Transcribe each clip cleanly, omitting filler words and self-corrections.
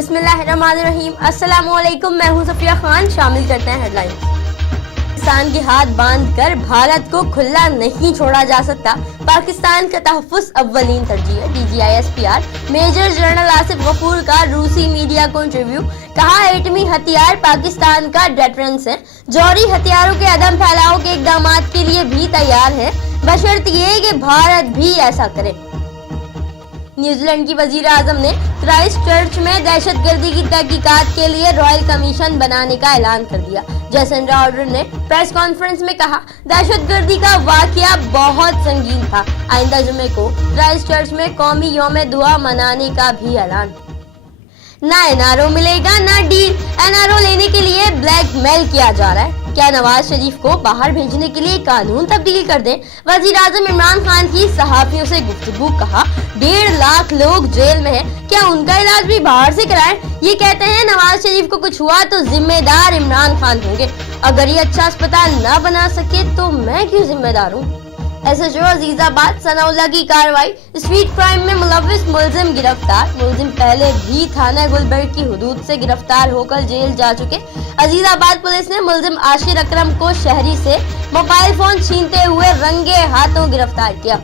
बिस्मिल्लाहिर्रहमानिर्रहीम। अस्सलामु अलैकुम, मैं हूं सफिया खान। शामिल करते हैं हेडलाइन। पाकिस्तान के हाथ बांध कर भारत को खुला नहीं छोड़ा जा सकता, पाकिस्तान का तहफ़्फ़ुज़ अव्वलीन तरजीह है। DGISPR major general Asif Ghafoor का रूसी मीडिया को इंटरव्यू। कहा, एटमी हथियार पाकिस्तान का डेटरेंस है, जौहरी हथियारों के अदम फैलाव के इक़दामात के लिए भी तैयार है, बशर्त ये कि भारत भी ऐसा करे। न्यूजीलैंड की वजीर आजम ने क्राइस्ट चर्च में दहशतगर्दी की तहकीकात के लिए रॉयल कमीशन बनाने का ऐलान कर दिया। जैसेंड्रा आर्डर्न ने प्रेस कॉन्फ्रेंस में कहा, दहशतगर्दी का वाकया बहुत संगीन था। आइंदा जुमे को क्राइस्ट चर्च में कौमी यौम दुआ मनाने का भी ऐलान। ना NRO मिलेगा ना डील, NRO लेने के लिए ब्लैकमेल किया जा रहा है। क्या नवाज शरीफ को बाहर भेजने के लिए कानून तब्दील कर दें? वजीर आजम इमरान खान की सहाफियों से गुफ्तगू। कहा, 1.5 लाख लोग जेल में हैं, क्या उनका इलाज भी बाहर से कराएं? ये कहते हैं नवाज शरीफ को कुछ हुआ तो जिम्मेदार इमरान खान होंगे। अगर ये अच्छा अस्पताल न बना सके तो मैं क्यों जिम्मेदार हूँ? SHO अजीजाबाद सनाउल्लाह की कार्रवाई। स्ट्रीट क्राइम में मुलव्विस मुलजिम गिरफ्तार। मुलजिम पहले भी थाना गुलबर्ग की हुदूद से गिरफ्तार होकर जेल जा चुके। अजीजाबाद पुलिस ने मुलजिम आशिर अकरम को शहरी से मोबाइल फोन छीनते हुए रंगे हाथों गिरफ्तार किया।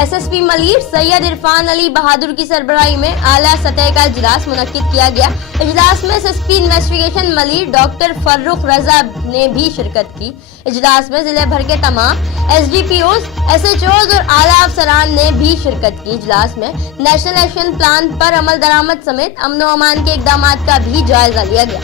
SSP मलीर सैयद इरफान अली बहादुर की सरबराही में आला सतह का इजलास मुनक्किद किया गया। इजलास में SSP investigation Malir doctor Farrukh Raza ने भी शिरकत की। इजलास में जिले भर के तमाम SDPOs, SHOs और आला अफसरान ने भी शिरकत की। इजलास में नेशनल एक्शन प्लान पर अमल दरामद समेत अमन व अमान के इकदामात का भी जायजा लिया गया।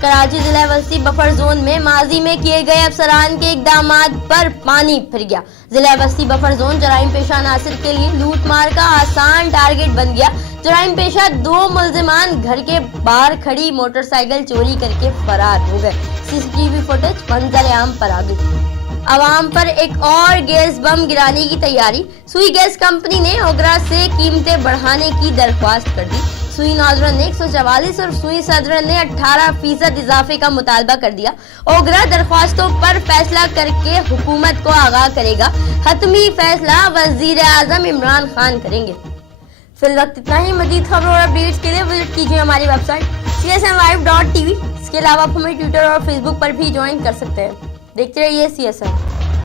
कराची जिला वस्ती बफर जोन में माजी में किए गए अफसरान के इकदामात पर पानी फिर गया। जिला वस्ती बफर जोन जराइम पेशा नासिर के लिए लूट मार का आसान टारगेट बन गया। जराइम पेशा 2 मुलजिमान घर के बाहर खड़ी मोटरसाइकिल चोरी करके फरार हो गए। CCTV फुटेज मंजर आम पर आ गई। आवाम पर एक और गैस बम गिराने की तैयारी। सुई गैस कंपनी ने ओगरा से कीमतें बढ़ाने की दरख्वास्त कर दी। सुई नौजवान ने 144 और सुई सदर ने 18% इजाफे का मुतालबा कर दिया। ओगरा दरख्वास्तों पर फैसला करके हुकूमत को आगाह करेगा। हतमी फैसला वजीर आजम इमरान खान करेंगे। फिल वक्त इतना ही। मजीद खबरों और अपडेट्स के लिए विजिट कीजिए हमारी वेबसाइट csnlive.tv। इसके अलावा आप हमें ट्विटर और फेसबुक पर भी ज्वाइन कर सकते हैं। देखते रहिए CSN।